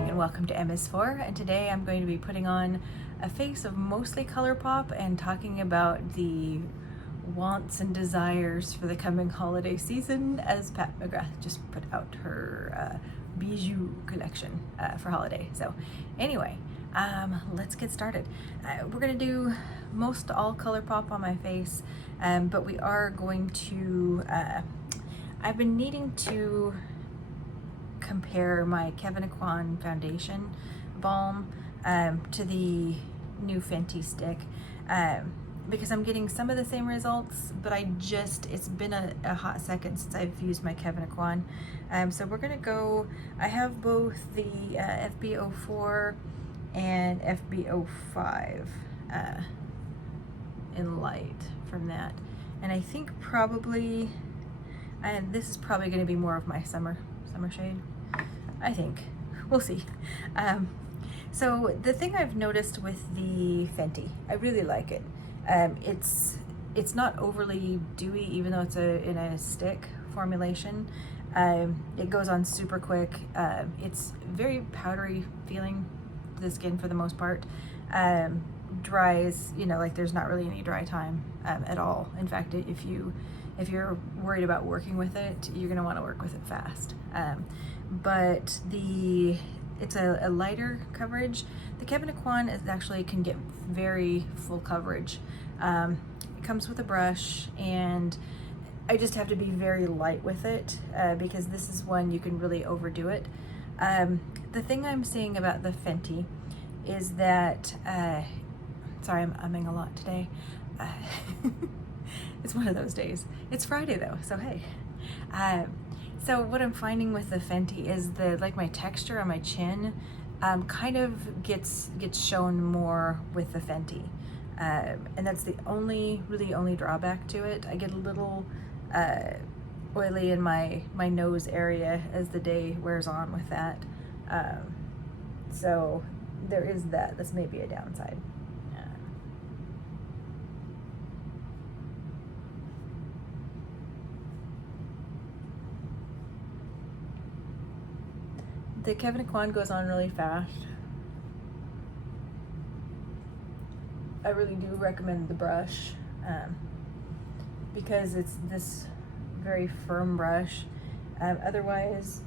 morning and welcome to MS4, and today I'm going to be putting on a face of mostly Colourpop and talking about the wants and desires for the coming holiday season, as Pat McGrath just put out her bijou collection for holiday. So anyway, let's get started. We're gonna do most all Colourpop on my face, but we are going to, I've been needing to compare my Kevyn Aucoin foundation balm to the new Fenty stick because I'm getting some of the same results, but it's been a hot second since I've used my Kevyn Aucoin. So we're gonna go, I have both the FB04 and FB05 in light from that, and I think probably, and this is probably going to be more of my summer shade, I think. We'll see. So the thing I've noticed with the Fenty, I really like it. It's not overly dewy, even though it's in a stick formulation. It goes on super quick. It's very powdery feeling to the skin for the most part. Dries, like there's not really any dry time at all. In fact, if you're worried about working with it, you're gonna want to work with it fast. But it's a lighter coverage. The Kevyn Aucoin actually can get very full coverage. It comes with a brush, and I just have to be very light with it because this is one you can really overdo it. The thing I'm seeing about the Fenty is that, sorry, I'm umming a lot today. It's one of those days. It's Friday though, so hey. So what I'm finding with the Fenty is my texture on my chin kind of gets shown more with the Fenty. And that's the really only drawback to it. I get a little oily in my nose area as the day wears on with that. So there is that. That's maybe a downside. The Kevyn Aucoin goes on really fast. I really do recommend the brush because it's this very firm brush. Otherwise,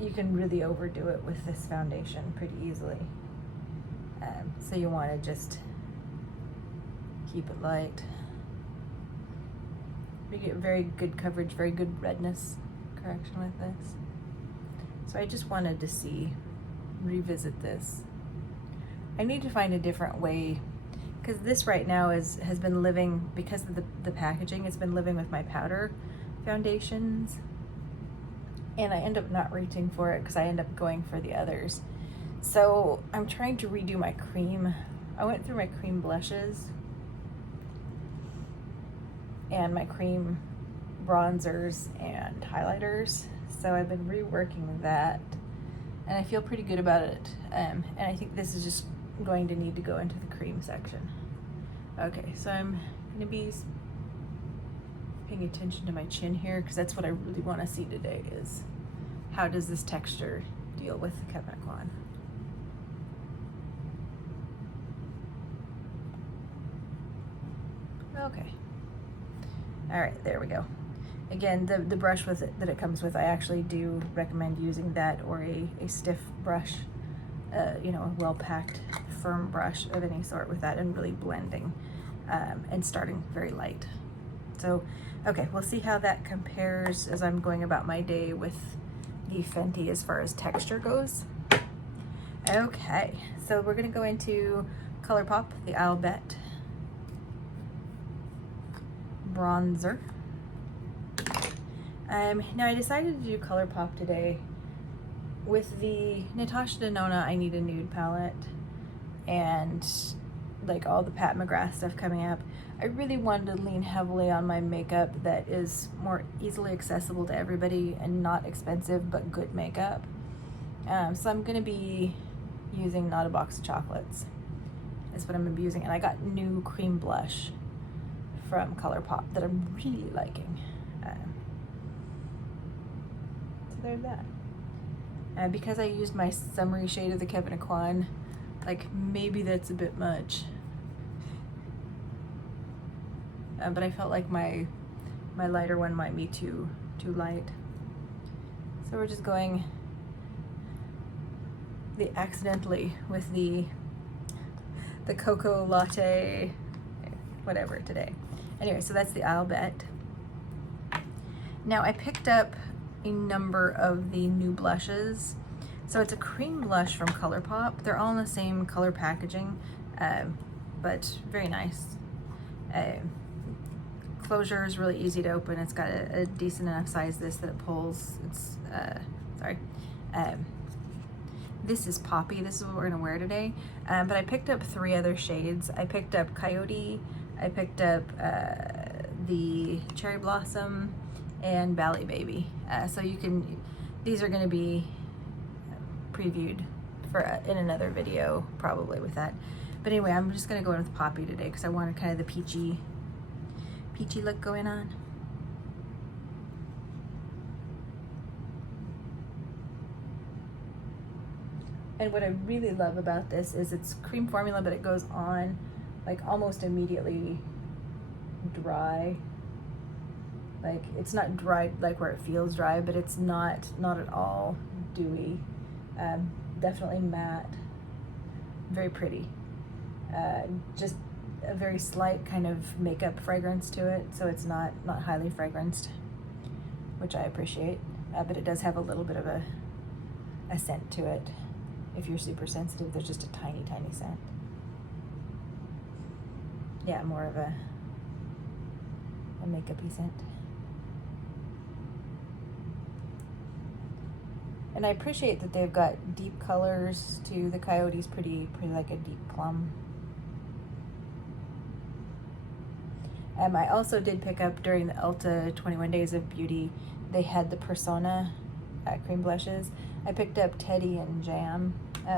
you can really overdo it with this foundation pretty easily. So you want to just keep it light. You get very good coverage, very good redness correction with this. So I just wanted to revisit this. I need to find a different way, because this right now has been living, because of the packaging, it's been living with my powder foundations, and I end up not reaching for it because I end up going for the others. So I'm trying to redo my cream. I went through my cream blushes and my cream bronzers and highlighters. So I've been reworking that, and I feel pretty good about it. And I think this is just going to need to go into the cream section. Okay, so I'm gonna be paying attention to my chin here, because that's what I really want to see today, is how does this texture deal with the Kevyn Aucoin. Okay, all right, there we go. Again, the brush that it comes with, I actually do recommend using that, or a stiff brush, a well-packed, firm brush of any sort with that, and really blending and starting very light. So, okay, we'll see how that compares as I'm going about my day with the Fenty as far as texture goes. Okay, so we're gonna go into Colourpop, the I'll Bet bronzer. Now I decided to do Colourpop today. With the Natasha Denona, I need a nude palette, and like all the Pat McGrath stuff coming up, I really wanted to lean heavily on my makeup that is more easily accessible to everybody and not expensive but good makeup. So I'm gonna be using Not a Box of Chocolates. That's what I'm gonna be using, and I got new cream blush from Colourpop that I'm really liking. So there's that. Because I used my summery shade of the Kevin Aquan, like maybe that's a bit much. But I felt like my lighter one might be too light. So we're just going accidentally with the cocoa latte, whatever today. Anyway, so that's the I'll Bet. Now I picked up a number of the new blushes. So it's a cream blush from Colourpop. They're all in the same color packaging, but very nice. Closure is really easy to open. It's got a decent enough size that it pulls. It's, this is Poppi. This is what we're gonna wear today. But I picked up 3 other shades. I picked up Coyote, I picked up the Cherry Blossom, and Bally Baby. So you can, these are gonna be previewed for in another video, probably with that. But anyway, I'm just gonna go in with Poppi today because I wanted kind of the peachy look going on. And what I really love about this is it's cream formula, but it goes on like almost immediately dry. Like it's not dry like where it feels dry, but it's not at all dewy. Definitely matte, very pretty. Just a very slight kind of makeup fragrance to it, so it's not highly fragranced, which I appreciate. But it does have a little bit of a scent to it. If you're super sensitive, there's just a tiny scent. Yeah, more of a makeup-y scent. And I appreciate that they've got deep colors too. The Coyote's pretty like a deep plum. I also did pick up during the Ulta 21 Days of Beauty, they had the Persona cream blushes. I picked up Teddy and Jam,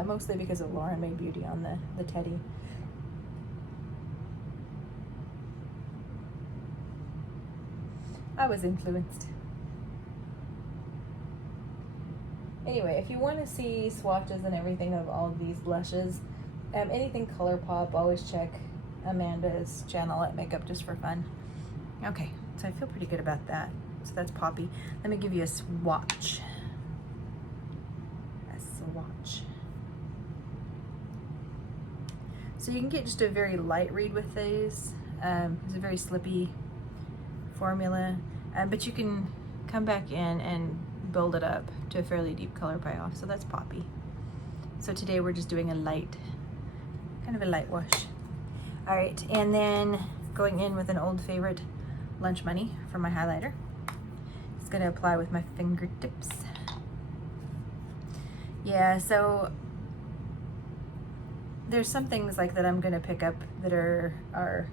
mostly because of Lauren made beauty on the Teddy. I was influenced. Anyway, if you want to see swatches and everything of all of these blushes, anything Colourpop, always check Amanda's channel at Makeup Just for Fun. Okay, so I feel pretty good about that. So that's Poppi. Let me give you a swatch. A swatch. So you can get just a very light read with these. It's a very slippy formula, but you can come back in and build it up to a fairly deep color payoff. So that's Poppi. So today we're just doing a light, kind of a light wash. All right, and then going in with an old favorite, Lunch Money for my highlighter. Just gonna apply with my fingertips. Yeah, so there's some things like that I'm gonna pick up that are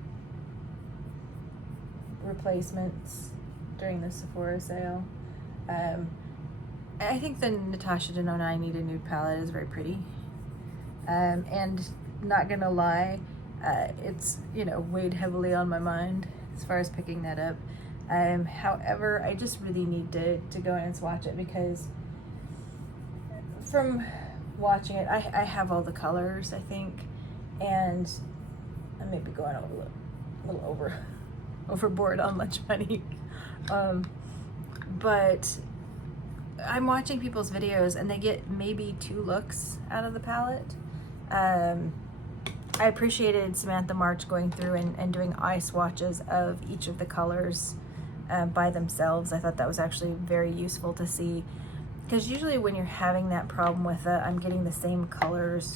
replacements during the Sephora sale. I think the Natasha Denona I Need a Nude palette is very pretty. And not gonna lie, it's, you know, weighed heavily on my mind as far as picking that up. However, I just really need to go in and swatch it because from watching it, I have all the colors, I think, and I may be going a little overboard on Lunch Money. But I'm watching people's videos and they get maybe 2 looks out of the palette. I appreciated Samantha March going through and doing eye swatches of each of the colors by themselves. I thought that was actually very useful to see, because usually when you're having that problem with I'm getting the same colors,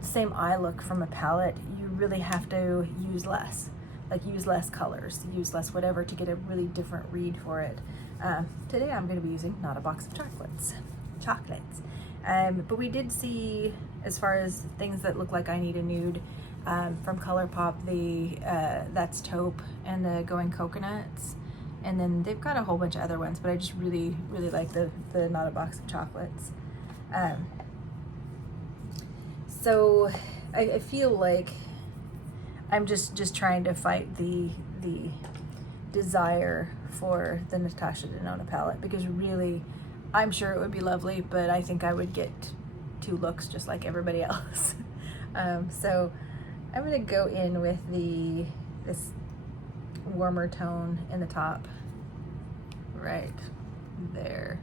same eye look from a palette, you really have to use less. Like use less colors, use less whatever to get a really different read for it. Today I'm going to be using Not a Box of Chocolates. But we did see, as far as things that look like I Need a Nude, from Colourpop, the That's Taupe and the Going Coconuts. And then they've got a whole bunch of other ones, but I just really like the Not a Box of Chocolates. So I feel like I'm just trying to fight the desire for the Natasha Denona palette, because really I'm sure it would be lovely, but I think I would get 2 looks just like everybody else. So I'm gonna go in with this warmer tone in the top, right there.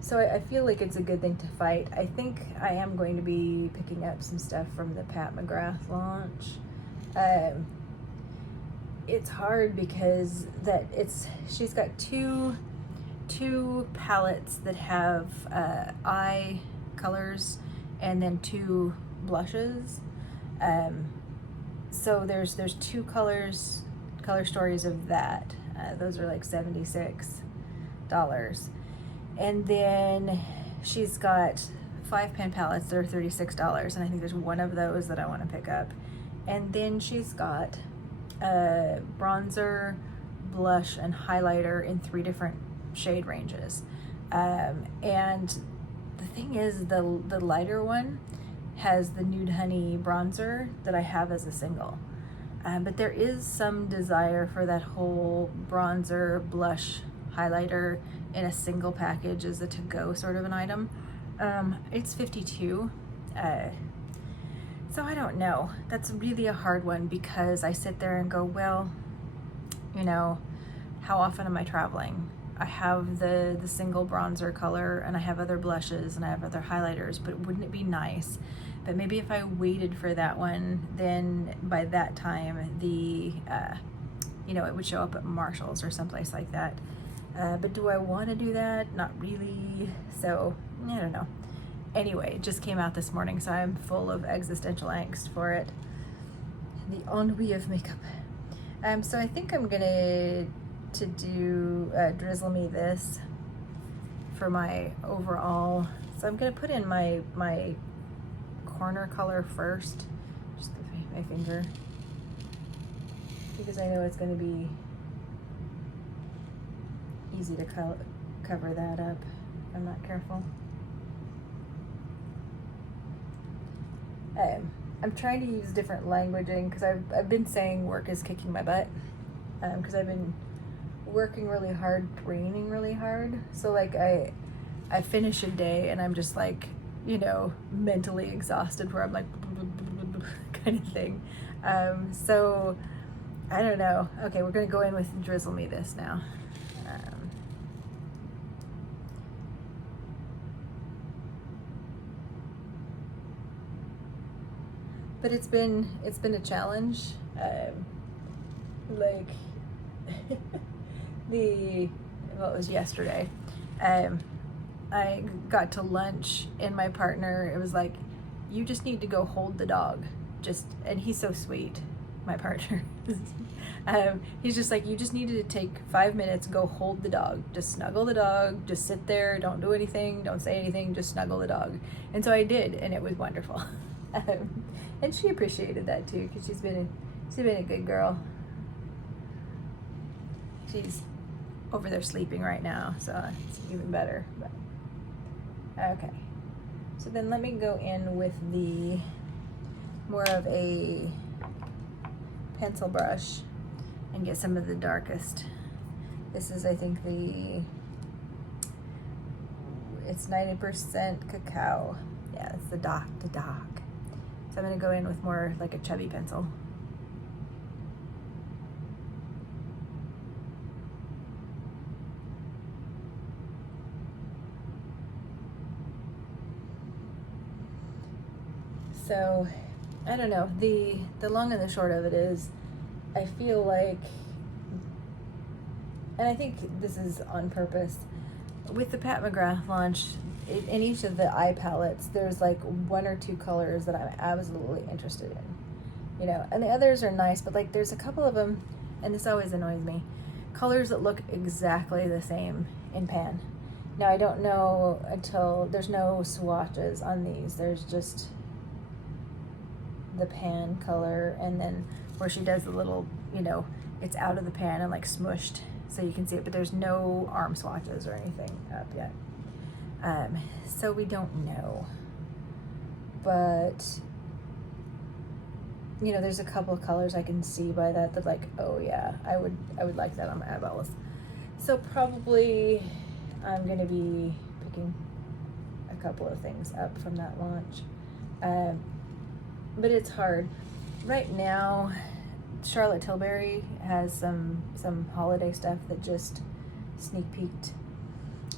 So I feel like it's a good thing to fight. I think I am going to be picking up some stuff from the Pat McGrath launch. It's hard because she's got two palettes that have eye colors and then 2 blushes. So there's 2 color stories of that. Those are like $76. And then she's got 5 pan palettes that are $36, and I think there's one of those that I want to pick up. And then she's got bronzer, blush, and highlighter in 3 different shade ranges. And the thing is, the lighter one has the Nude Honey bronzer that I have as a single. But there is some desire for that whole bronzer, blush, highlighter in a single package as a to-go sort of an item. It's $52. So I don't know. That's really a hard one because I sit there and go, well, you know, how often am I traveling? I have the single bronzer color, and I have other blushes, and I have other highlighters, but wouldn't it be nice? But maybe if I waited for that one, then by that time you know, it would show up at Marshall's or someplace like that. But do I want to do that? Not really. So I don't know. Anyway, it just came out this morning, so I'm full of existential angst for it. The ennui of makeup. So I think I'm gonna do Drizzle Me This for my overall. So I'm gonna put in my corner color first, just with my finger, because I know it's gonna be easy to cover that up if I'm not careful. I'm trying to use different languaging because I've been saying work is kicking my butt, because I've been working really hard, braining really hard. So like I finish a day and I'm just like, you know, mentally exhausted, where I'm like kind of thing. So I don't know. Okay, we're gonna go in with Drizzle Me This now. But it's been a challenge. Like it was yesterday. I got to lunch and my partner, it was like, you just need to go hold the dog. And he's so sweet, my partner. He's just like, you just needed to take 5 minutes, go hold the dog. Just snuggle the dog, just sit there, don't do anything, don't say anything, just snuggle the dog. And so I did, and it was wonderful. And she appreciated that too, because she's been a good girl. She's over there sleeping right now, so it's even better. But okay, so then let me go in with the more of a pencil brush and get some of the darkest. This is, I think, it's 90% cacao. Yeah, it's the dark. So I'm gonna go in with more like a chubby pencil. So I don't know, the long and the short of it is, I feel like, and I think this is on purpose, with the Pat McGrath launch, in each of the eye palettes, there's like 1 or 2 colors that I'm absolutely interested in, you know, and the others are nice, but like there's a couple of them, and this always annoys me, colors that look exactly the same in pan. Now I don't know until, there's no swatches on these, there's just the pan color, and then where she does the little, you know, it's out of the pan and like smushed so you can see it, but there's no arm swatches or anything up yet. So we don't know, but you know, there's a couple of colors I can see by that like, oh yeah, I would like that on my eyeballs. So probably I'm going to be picking a couple of things up from that launch. But it's hard. Right now, Charlotte Tilbury has some holiday stuff that just sneak peeked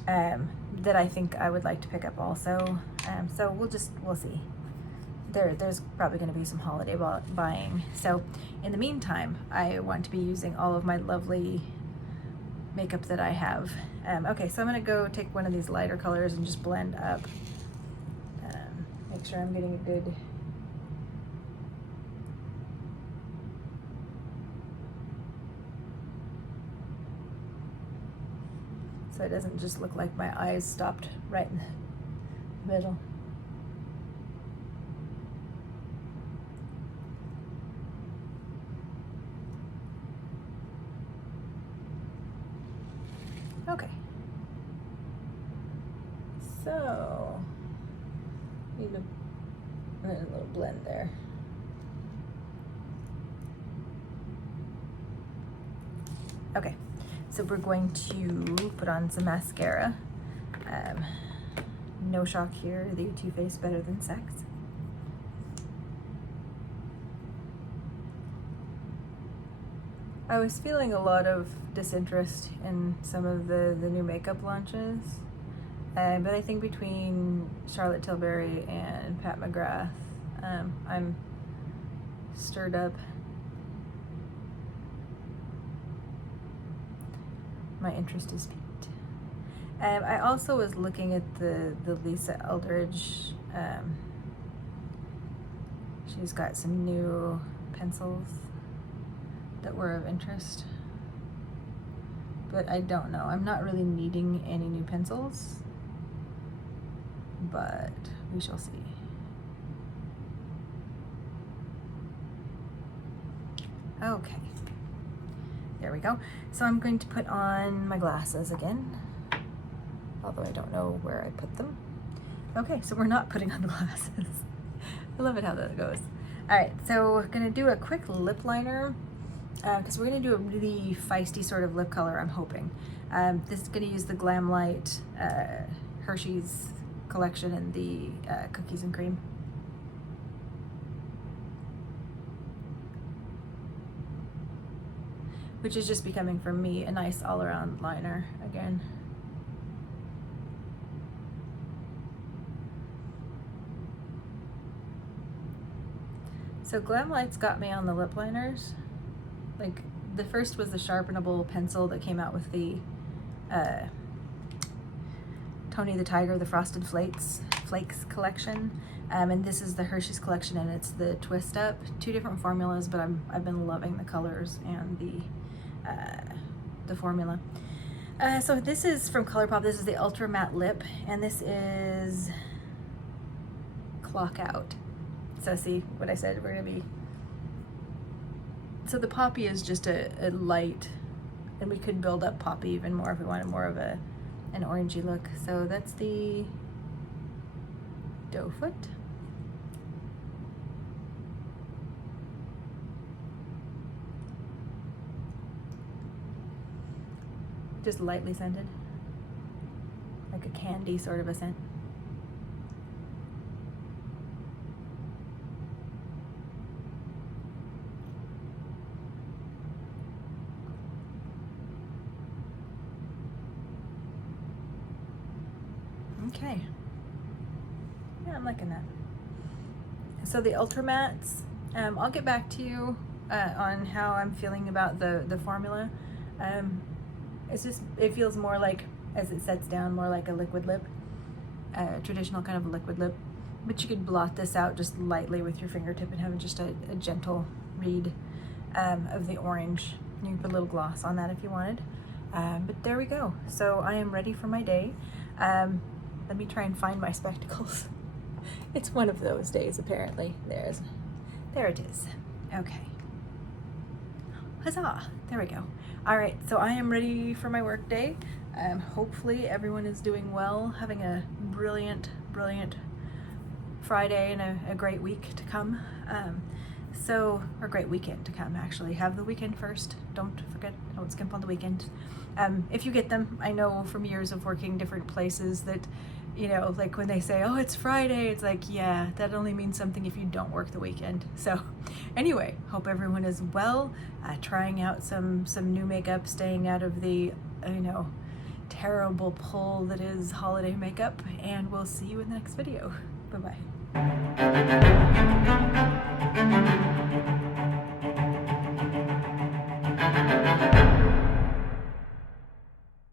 that I think I would like to pick up also. So we'll see. There's probably going to be some holiday buying. So in the meantime, I want to be using all of my lovely makeup that I have. Okay, so I'm going to go take one of these lighter colors and just blend up. Make sure I'm getting a good so it doesn't just look like my eyes stopped right in the middle. Okay. So, need a little blend there. Okay, so we're going to put on some mascara. No shock here, the Too Faced Better Than Sex. I was feeling a lot of disinterest in some of the new makeup launches, but I think between Charlotte Tilbury and Pat McGrath, I'm stirred up. My interest is peaked. I also was looking at the Lisa Eldridge. She's got some new pencils that were of interest, but I don't know. I'm not really needing any new pencils, but we shall see. Okay, there we go. So I'm going to put on my glasses again, although I don't know where I put them. Okay, so we're not putting on the glasses. I love it how that goes. All right, so we're gonna do a quick lip liner because we're gonna do a really feisty sort of lip color, I'm hoping. This is gonna use the Glam Light Hershey's collection in the cookies and cream. Which is just becoming, for me, a nice all-around liner again. So Glam Light's got me on the lip liners. Like, the first was the sharpenable pencil that came out with the Tony the Tiger, the Frosted Flakes collection. And this is the Hershey's collection, and it's the Twist Up. Two different formulas, but I've been loving the colors and the formula. So this is from Colourpop. This is the Ultra Matte Lip, and this is Clock Out. So see what I said, we're gonna be, so the Poppi is just a light, and we could build up Poppi even more if we wanted more of an orangey look. So that's the Doe Foot. Just lightly scented, like a candy sort of a scent. Okay, yeah, I'm liking that. So the Ultra Mattes, I'll get back to you on how I'm feeling about the formula. It's just, it feels more like, as it sets down, more like a liquid lip, traditional kind of a liquid lip. But you could blot this out just lightly with your fingertip and have just a gentle read of the orange. You can put a little gloss on that if you wanted. But there we go. So I am ready for my day. Let me try and find my spectacles. It's one of those days, apparently. There it is. Okay. Huzzah! There we go. All right, so I am ready for my work day. Hopefully everyone is doing well, having a brilliant Friday and a great week to come. So, or a great weekend to come, actually. Have the weekend first. Don't forget, don't skimp on the weekend. If you get them, I know from years of working different places that, you know, like when they say, oh, it's Friday, it's like, yeah, that only means something if you don't work the weekend. So anyway, hope everyone is well, trying out some new makeup, staying out of the, you know, terrible pull that is holiday makeup, and we'll see you in the next video. Bye-bye.